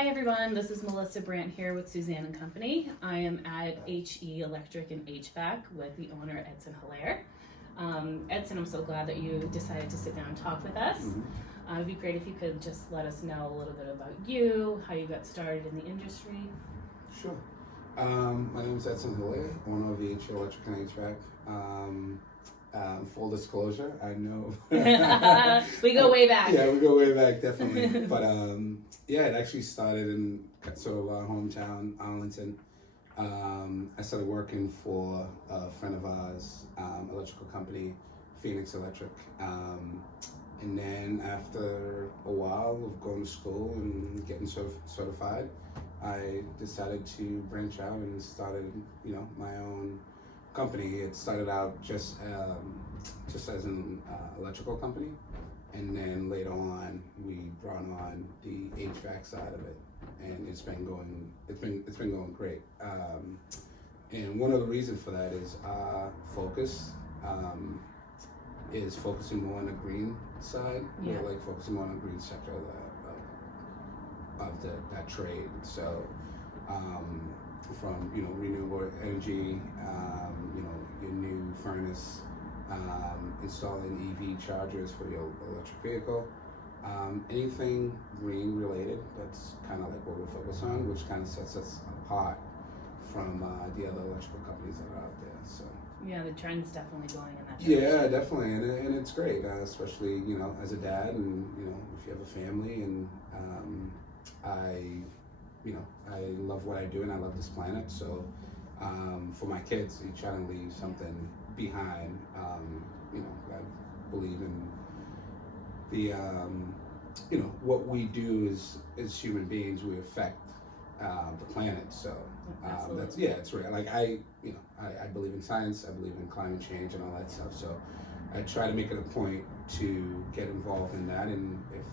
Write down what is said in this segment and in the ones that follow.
Hi everyone, this is Melissa Brandt here with Suzanne and Company. I am at EH Electric and HVAC with the owner Edson Hilaire. Edson, I'm so glad that you decided to sit down and talk with us. It'd be great if you could just let us know a little bit about you, how you got started in the industry. Sure. My name is Edson Hilaire, owner of EH Electric and HVAC. Full disclosure, I know. We go way back. Yeah, we go way back, definitely. But yeah, it actually started in sort of our hometown, Arlington. I started working for a friend of ours, electrical company, Phoenix Electric. And then after a while of going to school and getting certified, I decided to branch out and started, my own company. It started out just as an electrical company, and then later on we brought on the HVAC side of it, and it's been going great. And one of the reasons for that is focus. Is focusing more on the green side. Yeah. We're like focusing more on the green sector of that trade. So from renewable energy, your new furnace, installing EV chargers for your electric vehicle, anything green related. That's kind of like what we're focused on, which kind of sets us apart from the other electrical companies that are out there. So. Yeah, the trend's definitely going in that direction. Yeah, definitely, and it's great, especially as a dad, and if you have a family, and I love what I do, and I love this planet. So for my kids, you try to leave something behind. I believe in the what we do as human beings, we affect the planet. So it's real. Like I believe in science. I believe in climate change and all that stuff. So I try to make it a point to get involved in that, and if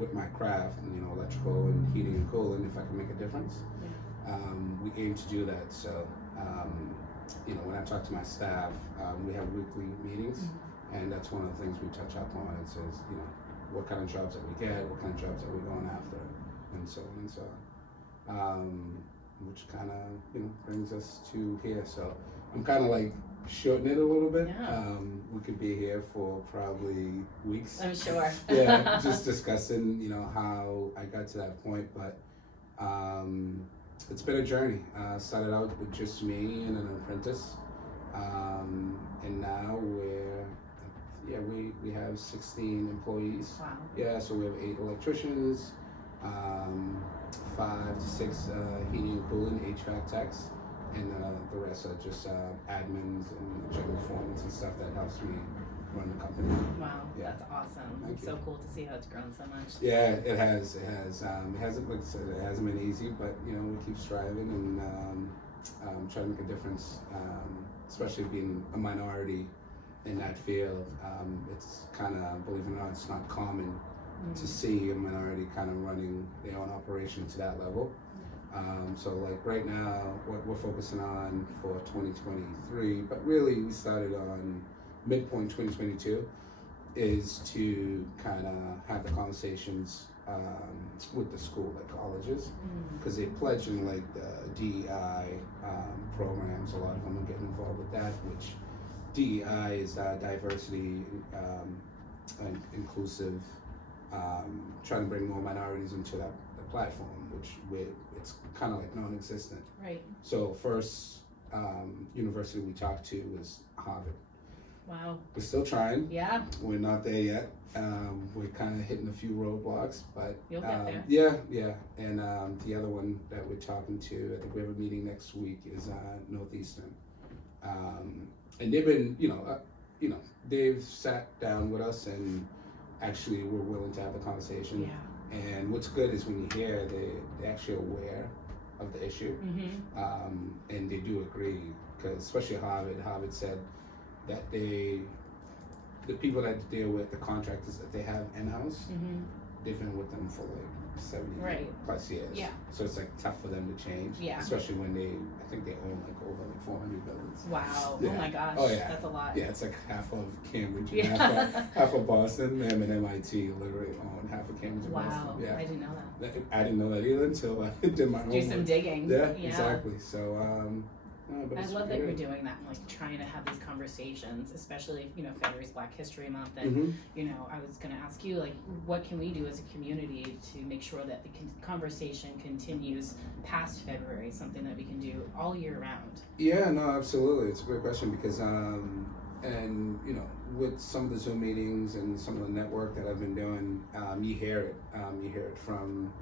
with my craft, electrical and heating and cooling, if I can make a difference, we aim to do that. So when I talk to my staff, we have weekly meetings, and that's one of the things we touch up on. It says, what kind of jobs that we get, what kind of jobs that we're going after, and so on and so on. Which kind of brings us to here. So I'm kind of like shortening it a little bit. Yeah. We could be here for probably weeks. I'm sure. Yeah, just discussing how I got to that point, but it's been a journey. Started out with just me and an apprentice, and now we have 16 employees. Wow. Yeah, so we have 8 electricians, 5 to 6 heating and cooling, HVAC techs, and the rest are just admins and general foremen and stuff that helps me run the company. Wow, Yeah. That's awesome. Thank It's you. so cool to see how it's grown so much. Yeah, it has. It hasn't, like I said, it hasn't been easy, but we keep striving and trying to make a difference. Especially being a minority in that field, it's kind of, believe it or not, it's not common to see a minority kind of running their own operation to that level. So like right now, what we're focusing on for 2023, but really we started on midpoint 2022, is to kind of have the conversations with the school, like colleges, because they're pledging like the DEI programs. A lot of them are getting involved with that, which DEI is diversity and inclusive. Trying to bring more minorities into the platform, which it's kind of like non-existent. Right. So first university we talked to was Harvard. Wow. We're still trying. Yeah. We're not there yet. We're kind of hitting a few roadblocks, but You'll get there. Yeah. And the other one that we're talking to, I think we have a meeting next week, is Northeastern. And they've been, they've sat down with us and actually we're willing to have the conversation. Yeah. And what's good is when you hear they're actually aware of the issue, and they do agree, because especially Harvard said that the people that deal with the contractors that they have in-house, they've been with them for like 70 Right. plus years. Yeah. So it's like tough for them to change. Yeah. Especially when I think they own like over like 400 buildings. Wow. Yeah. Oh my gosh. Oh, yeah. That's a lot. Yeah, it's like half of Cambridge, and Yeah. half of Boston. Them and MIT literally own half of Cambridge and Wow. Boston. Yeah. I didn't know that. I didn't know that either until I did my Do some homework. digging. Yeah, exactly. So, but I it's love that great. you're doing that and like trying to have these conversations, especially, February's Black History Month. And, I was going to ask you, like, what can we do as a community to make sure that the conversation continues past February, something that we can do all year round? Yeah, no, absolutely. It's a great question because, with some of the Zoom meetings and some of the network that I've been doing, you hear it. You hear it from,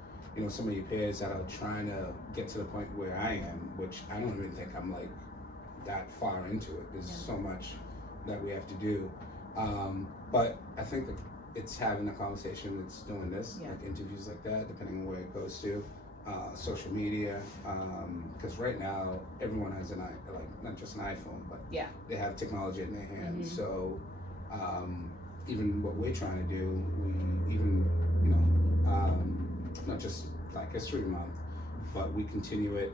some of your peers that are trying to get to the point where I am, which I don't even think I'm like that far into it. There's so much that we have to do. But I think that it's having a conversation, it's doing this, like interviews like that, depending on where it goes to. Social media, because right now everyone has not just an iPhone, but they have technology in their hands. So even what we're trying to do, we even not just Black History Month, but we continue it.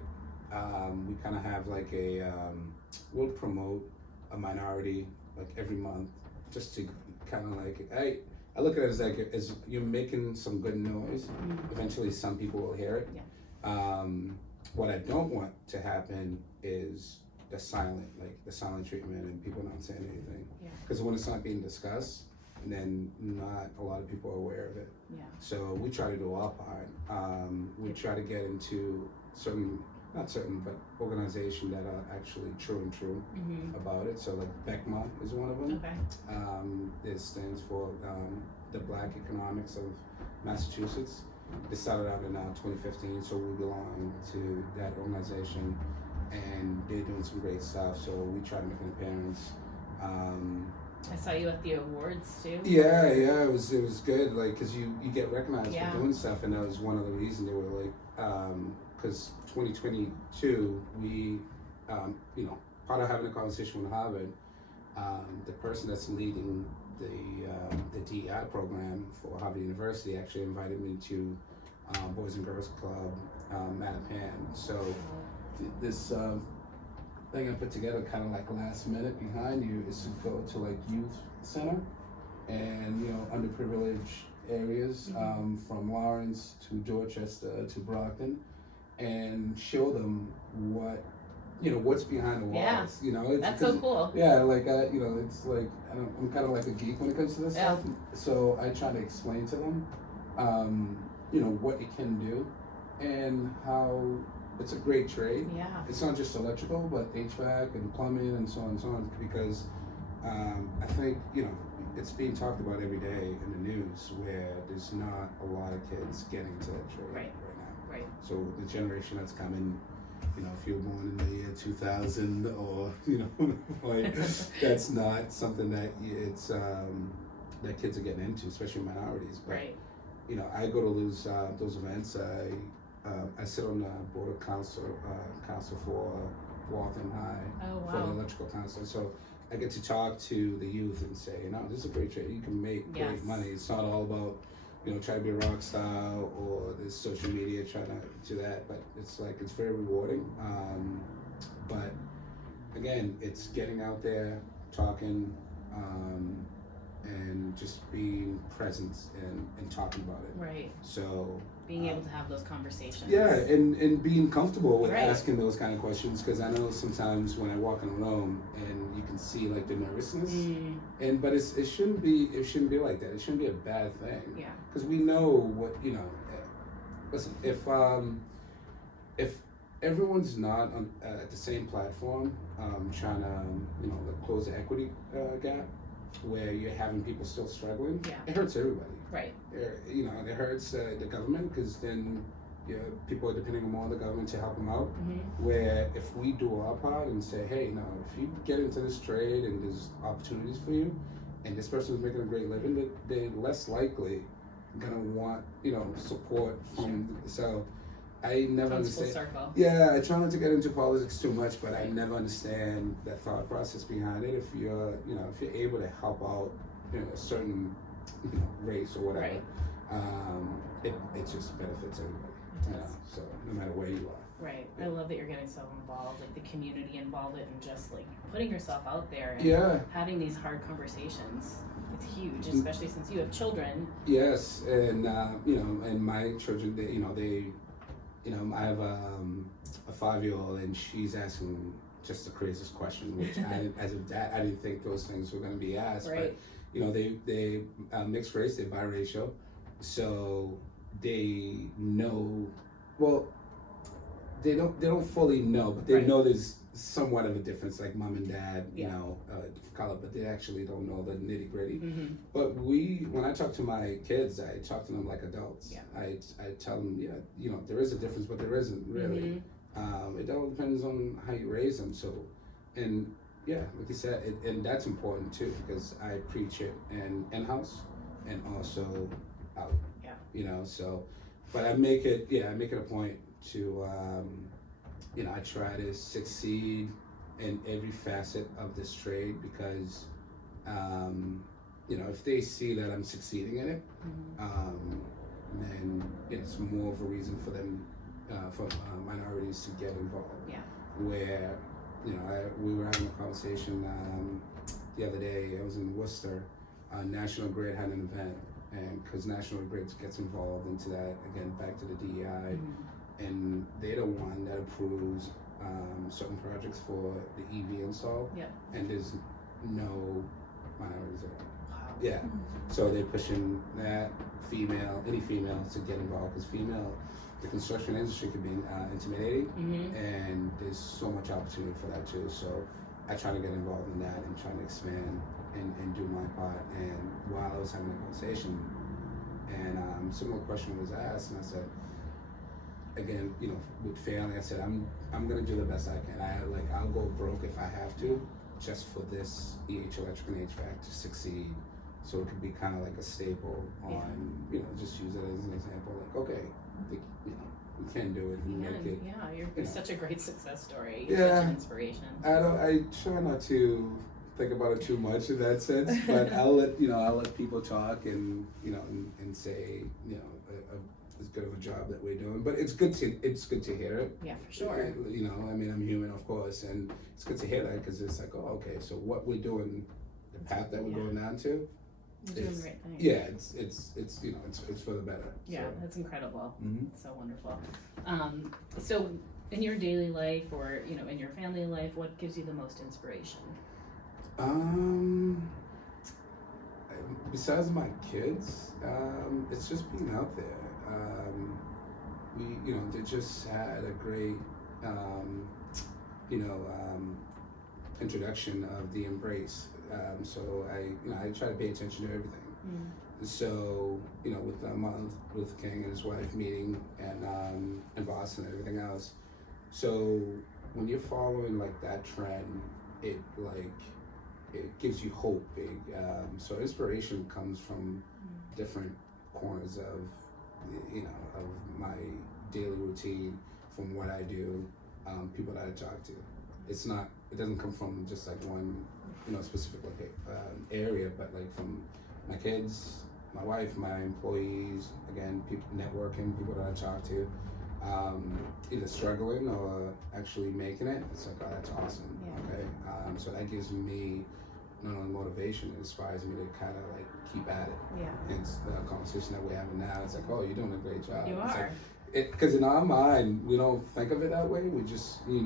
We kind of have like we'll promote a minority like every month, just to kind of like I look at it as you're making some good noise. Eventually, some people will hear it. What I don't want to happen is the silent treatment and people not saying anything. Because when it's not being discussed, then not a lot of people are aware of it. So we try to do our part. We try to get into but organizations that are actually true about it. So like BECMA is one of them. Okay. It stands for the Black Economics of Massachusetts. They started out in 2015, so we belong to that organization, and they're doing some great stuff. So we try to make an appearance. I saw you at the awards too. Yeah, it was good. Like, cause you get recognized for doing stuff, and that was one of the reasons they were like, cause 2022 we, part of having a conversation with Harvard, the person that's leading the DEI program for Harvard University actually invited me to Boys and Girls Club Mattapan. So this thing I put together kind of like last minute behind you is to go to like youth center and underprivileged areas from Lawrence to Dorchester to Brockton and show them what's behind the walls. That's so cool. Yeah, like it's like I'm kind of like a geek when it comes to this stuff. So I try to explain to them, what it can do, and how it's a great trade. It's not just electrical, but HVAC and plumbing and so on and so on. Because I think it's being talked about every day in the news where there's not a lot of kids getting into that trade right now. Right. So the generation that's coming. If you were born in the year 2000 or, like that's not something that it's, that kids are getting into, especially minorities. But, I go to those events. I sit on the Board of Council for Waltham High for the Electrical Council. So I get to talk to the youth and say, this is a great trade. You can make great money. It's not all about try to be a rock star or this social media trying to do that, but it's very rewarding. But again, it's getting out there, talking, and just being present and talking about it. Right. So being able to have those conversations. Yeah, and being comfortable with asking those kind of questions, because I know sometimes when I walk in a room and you can see like the nervousness, but it shouldn't be like that. It shouldn't be a bad thing. Yeah. Because we know what listen, if everyone's not on at the same platform, trying to like close the equity gap, where you're having people still struggling, it hurts everybody. Right. It hurts the government, because then people are depending more on the government to help them out. Where if we do our part and say, hey, if you get into this trade and there's opportunities for you, and this person is making a great living, they're less likely gonna want support from. So I never understand. Full circle. Yeah, I try not to get into politics too much, but I never understand that thought process behind it. If you're able to help out a certain race or whatever, it just benefits everybody. It does. So no matter where you are. Right. Yeah. I love that you're getting so involved, like the community involved and just like putting yourself out there and Yeah. having these hard conversations. It's huge, especially since you have children. Yes, and and my children, I have a 5-year-old, and she's asking just the craziest question, which as a dad, I didn't think those things were going to be asked. Right. But they mixed race, they're biracial, so they know. Well, they don't fully know, but they Right. know there's somewhat of a difference, like mom and dad, Yeah. different color, but they actually don't know the nitty gritty. Mm-hmm. But when I talk to my kids, I talk to them like adults. Yeah. I tell them, there is a difference, but there isn't really. Mm-hmm. It all depends on how you raise them. So, and yeah, like you said, and that's important too, because I preach it in-house and also out. Yeah. So, but I make it a point to, I try to succeed in every facet of this trade because, if they see that I'm succeeding in it, then it's more of a reason for them, for minorities to get involved. Yeah. Where, we were having a conversation the other day. I was in Worcester. National Grid had an event, and because National Grid gets involved into that, again, back to the DEI, and they're the one that approves certain projects for the EV install, and there's no minorities at all. Wow. Yeah, so they're pushing that any female to get involved, because the construction industry can be intimidating, and there's so much opportunity for that too. So I try to get involved in that and try to expand and do my part. And while I was having a conversation, and similar question was asked, and I said, again, with family, I said I'm gonna do the best I can. I'll go broke if I have to, just for this EH Electric and HVAC to succeed. So it could be kind of like a staple on, just use it as an example. Like, okay, we can do it. And make it. Yeah, you're such a great success story. You're Yeah. such an inspiration. I try not to think about it too much in that sense, but I'll let people talk and say as good of a job that we're doing. But it's good to hear it. Yeah, for sure. I'm human, of course, and it's good to hear that, because it's like, oh, okay, so what we're doing, the path that we're going down to. You're doing great things. Yeah, it's for the better. Yeah, So. that's incredible. Mhm. It's so wonderful. So in your daily life, or in your family life, what gives you the most inspiration? Besides my kids, it's just being out there. They just had a great, introduction of the embrace. So I try to pay attention to everything. So, with Martin Luther King and his wife meeting in Boston and everything else. So when you're following like that trend, it gives you hope. So inspiration comes from different corners of my daily routine, from what I do, people that I talk to. It doesn't come from just like one, specific area, but like from my kids, my wife, my employees, again, people networking, people that I talk to, either struggling or actually making it. It's like, oh, that's awesome. Yeah. Okay. So that gives me not only motivation, it inspires me to kind of like keep at it. Yeah. It's the conversation that we're having now. It's like, oh, you're doing a great job. You It's are. Because in our mind, we don't think of it that way. We just, we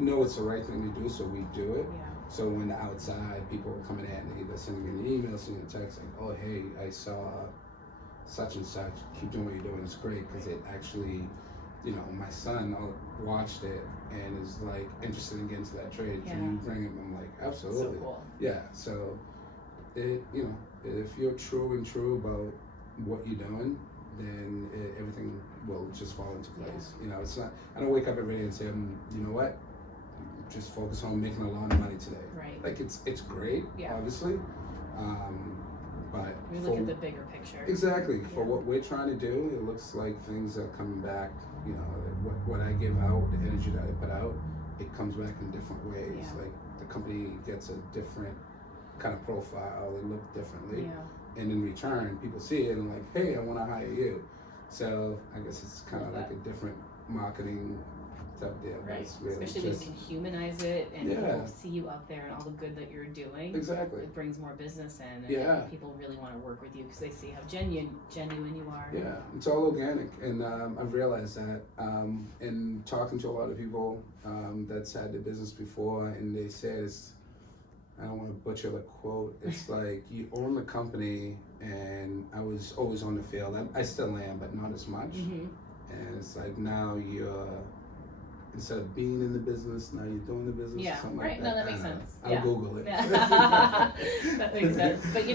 know it's the right thing to do, so we do it. Yeah. So when the outside people are coming in, either sending an email, sending a text, like, oh, hey, I saw such and such, keep doing what you're doing, it's great, because it actually, my son watched it and is like interested in getting to that trade. Yeah. Can you bring him? I'm like, absolutely. So cool. Yeah, so if you're true about what you're doing, then everything will just fall into place. Yeah. It's not, I don't wake up every day and say, you know what, just focus on making a lot of money today. Right. Like it's great, Yeah. obviously, but We look at the bigger picture. exactly for Yeah. what we're trying to do, it looks like things are coming back. What I give out, the energy that I put out, it comes back in different ways. Yeah. Like the company gets a different kind of profile, they look differently. Yeah. and in return, people see it and like, hey, I want to hire you. So I guess it's kind of like a different marketing type deal. But Right. it's really Especially when just, you can humanize it and Yeah. people see you out there and all the good that you're doing. exactly. It brings more business in, and Yeah. people really want to work with you because they see how genuine you are. Yeah, it's all organic, and I've realized that in talking to a lot of people that's had the business before, and they say it's, I don't want to butcher the quote, it's like you own the company, and I was always on the field. I still am, but not as much. Mm-hmm. And it's like now you're, instead of being in the business, now you're doing the business. Yeah, something right. Like No, that I makes don't know. sense. I'll Yeah. Google it. That makes sense. But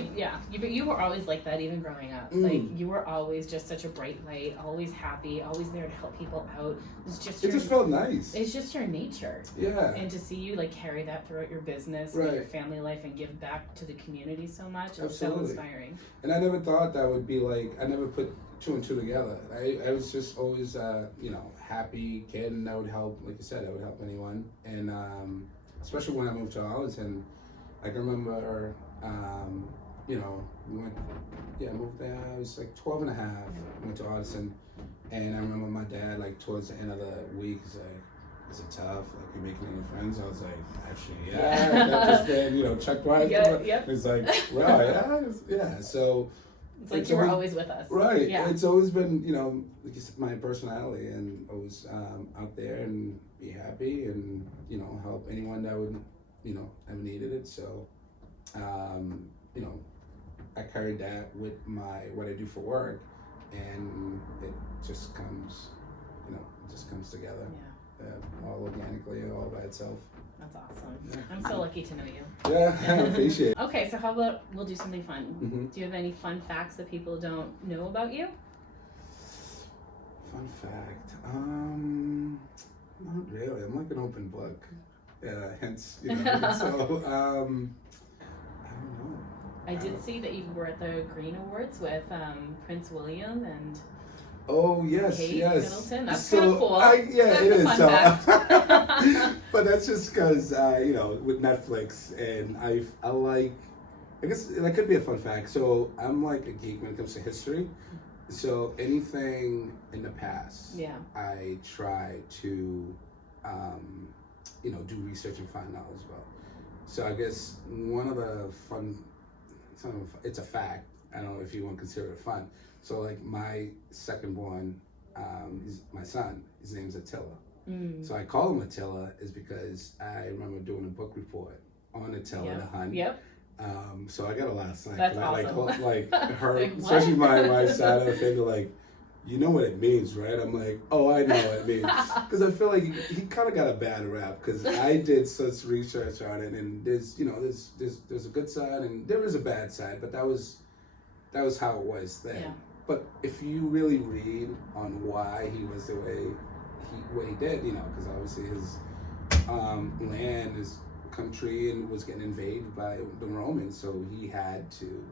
you were always like that even growing up. Like you were always just such a bright light, always happy, always there to help people out. It just felt nice. It's just your nature. Yeah. And to see you like carry that throughout your business and your family life and give back to the community so much, it's so inspiring. And I never thought that would be like, I never put two and two together. I was just always, happy kid, and that would help, like you said, I would help anyone. And especially when I moved to Arlington, I can remember, we went, I moved there, I was like 12 and a half, went to Arlington, and I remember my dad, like towards the end of the week, he's like, is it tough? Like, you making any friends? I was like, actually, yeah. That just then, check right. Yep. It's like, wow, yeah. So it's like you were always with us. Right. Yeah. It's always been, like you said, my personality, and always out there and be happy and, help anyone that would, ever needed it. So, I carried that with what I do for work, and it just comes, together. Yeah. All organically, all by itself. That's awesome. I'm so lucky to know you. Yeah, I appreciate it. Okay, so how about we'll do something fun? Mm-hmm. Do you have any fun facts that people don't know about you? Fun fact. Not really. I'm like an open book. Hence, so, I don't know. I did see that you were at the Green Awards with Prince William and Oh yes, Kate yes. Middleton. That's so kind of cool. That's a it is. fun So, fact. but that's just because with Netflix, and I like. I guess that could be a fun fact. So I'm like a geek when it comes to history. So anything in the past, I try to, do research and find out as well. So I guess one of the fun, it's a fact. I don't know if you want to consider it fun. So like my second born, my son, his name's Attila. So I call him Attila is because I remember doing a book report on Attila the Hun. Yep. So I got a lot of slang. That's awesome. Like her, Like, especially my side of the thing, like, you know what it means, right? I'm like, oh, I know what it means. Because I feel like he kind of got a bad rap because I did such research on it, and there's a good side and there is a bad side, but that was how it was then. Yeah. But if you really read on why he was the way he did, because obviously his land, his country, and was getting invaded by the Romans, so he had to,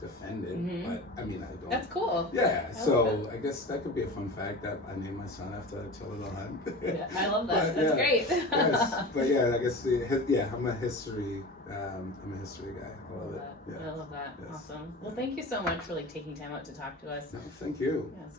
defend it. Mm-hmm. But I mean, I don't. That's cool. Yeah, so I guess that could be a fun fact that I named my son after Attila the Hun. Yeah, I love that. But, That's great. Yes, but I guess I'm a history guy. I love it. Yeah. I love that. Yes. Awesome. Well, thank you so much for taking time out to talk to us. No, thank you. Yes.